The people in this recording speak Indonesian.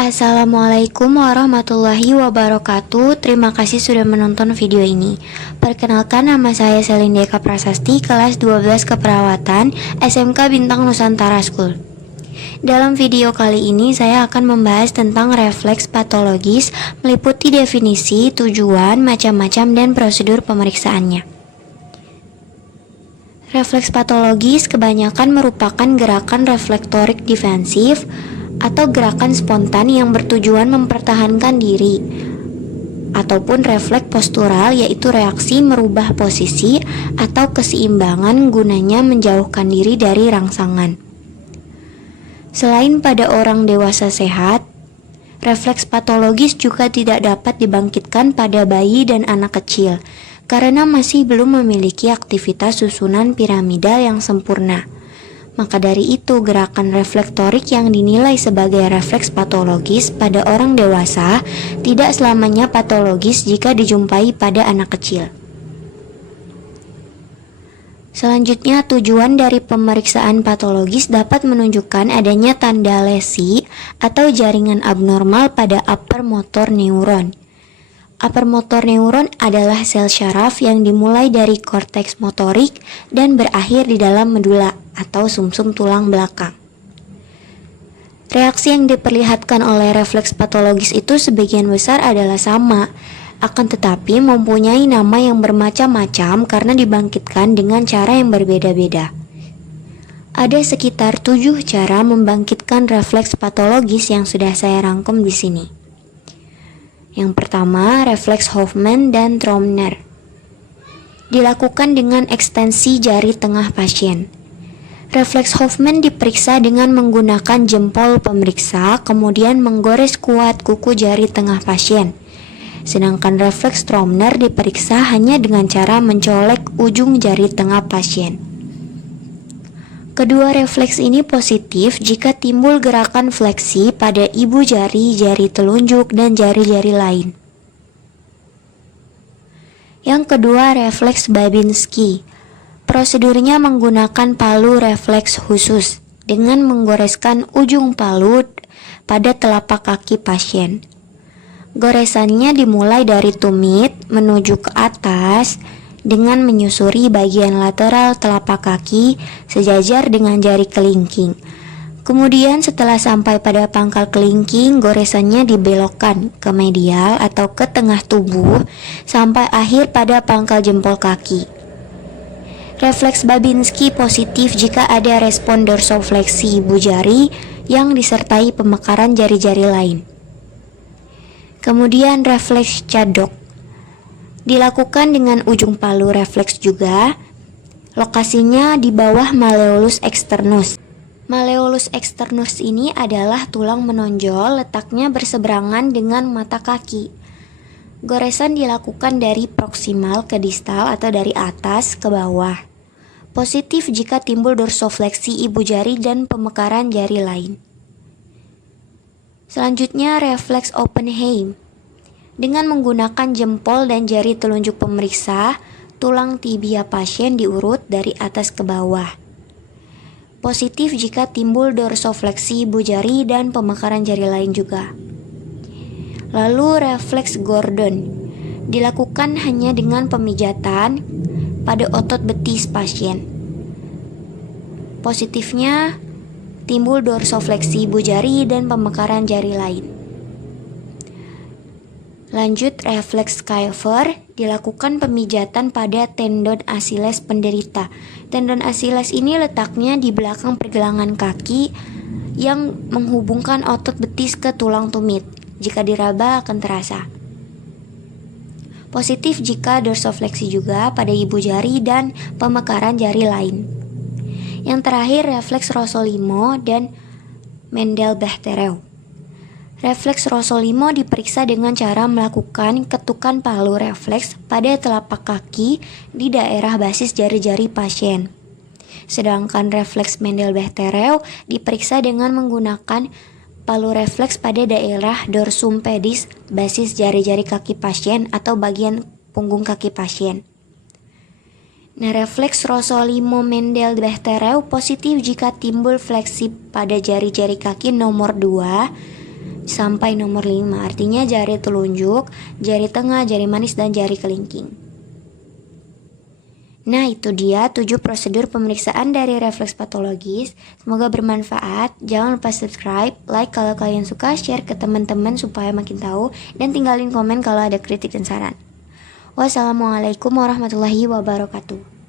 Assalamualaikum warahmatullahi wabarakatuh. Terima kasih sudah menonton video ini. Perkenalkan, nama saya Selindeka Prasasti, kelas 12 Keperawatan, SMK Bintang Nusantara School. Dalam video kali ini saya akan membahas tentang refleks patologis, meliputi definisi, tujuan, macam-macam, dan prosedur pemeriksaannya. Refleks patologis kebanyakan merupakan gerakan reflektorik defensif atau gerakan spontan yang bertujuan mempertahankan diri, ataupun refleks postural, yaitu reaksi merubah posisi atau keseimbangan gunanya menjauhkan diri dari rangsangan. Selain pada orang dewasa sehat, refleks patologis juga tidak dapat dibangkitkan pada bayi dan anak kecil karena masih belum memiliki aktivitas susunan piramidal yang sempurna. Maka dari itu, gerakan reflektorik yang dinilai sebagai refleks patologis pada orang dewasa tidak selamanya patologis jika dijumpai pada anak kecil. Selanjutnya, tujuan dari pemeriksaan patologis dapat menunjukkan adanya tanda lesi atau jaringan abnormal pada upper motor neuron. Upper motor neuron adalah sel syaraf yang dimulai dari korteks motorik dan berakhir di dalam medula atau sumsum tulang belakang. Reaksi yang diperlihatkan oleh refleks patologis itu sebagian besar adalah sama, akan tetapi mempunyai nama yang bermacam-macam karena dibangkitkan dengan cara yang berbeda-beda. Ada sekitar 7 cara membangkitkan refleks patologis yang sudah saya rangkum di sini. Yang pertama, refleks Hoffman dan Tromner. Dilakukan dengan ekstensi jari tengah pasien. Refleks Hoffman diperiksa dengan menggunakan jempol pemeriksa, kemudian menggores kuat kuku jari tengah pasien. Sedangkan refleks Tromner diperiksa hanya dengan cara mencolek ujung jari tengah pasien. Kedua refleks ini positif jika timbul gerakan fleksi pada ibu jari, jari telunjuk, dan jari-jari lain. Yang kedua, refleks Babinski. Prosedurnya menggunakan palu refleks khusus dengan menggoreskan ujung palu pada telapak kaki pasien. Goresannya dimulai dari tumit menuju ke atas dengan menyusuri bagian lateral telapak kaki sejajar dengan jari kelingking. Kemudian setelah sampai pada pangkal kelingking, goresannya dibelokkan ke medial atau ke tengah tubuh sampai akhir pada pangkal jempol kaki. Refleks Babinski positif jika ada respon dorsofleksi ibu jari yang disertai pemekaran jari-jari lain. Kemudian refleks Chaddock dilakukan dengan ujung palu refleks juga. Lokasinya di bawah malleolus externus. Malleolus externus ini adalah tulang menonjol, letaknya berseberangan dengan mata kaki. Goresan dilakukan dari proksimal ke distal atau dari atas ke bawah. Positif jika timbul dorsofleksi ibu jari dan pemekaran jari lain. Selanjutnya, refleks Oppenheim. Dengan menggunakan jempol dan jari telunjuk pemeriksa, tulang tibia pasien diurut dari atas ke bawah. Positif jika timbul dorsofleksi ibu jari dan pemekaran jari lain juga. Lalu refleks Gordon dilakukan hanya dengan pemijatan pada otot betis pasien. Positifnya timbul dorsofleksi ibu jari dan pemekaran jari lain. Lanjut, refleks Kiefer dilakukan pemijatan pada tendon Achilles penderita. Tendon Achilles ini letaknya di belakang pergelangan kaki yang menghubungkan otot betis ke tulang tumit. Jika diraba akan terasa. Positif jika dorsofleksi juga pada ibu jari dan pemekaran jari lain. Yang terakhir, refleks Rossolimo dan Mendel-Bechterew. Refleks Rossolimo diperiksa dengan cara melakukan ketukan palu refleks pada telapak kaki di daerah basis jari-jari pasien. Sedangkan refleks Mendel-Bechterew diperiksa dengan menggunakan palu refleks pada daerah dorsum pedis basis jari-jari kaki pasien atau bagian punggung kaki pasien. Nah, refleks Rossolimo Mendel-Bechterew positif jika timbul fleksi pada jari-jari kaki nomor 2 sampai nomor 5, artinya jari telunjuk, jari tengah, jari manis, dan jari kelingking. Nah, itu dia 7 prosedur pemeriksaan dari refleks patologis. Semoga bermanfaat. Jangan lupa subscribe, like kalau kalian suka, share ke teman-teman supaya makin tahu, dan tinggalin komen kalau ada kritik dan saran. Wassalamualaikum warahmatullahi wabarakatuh.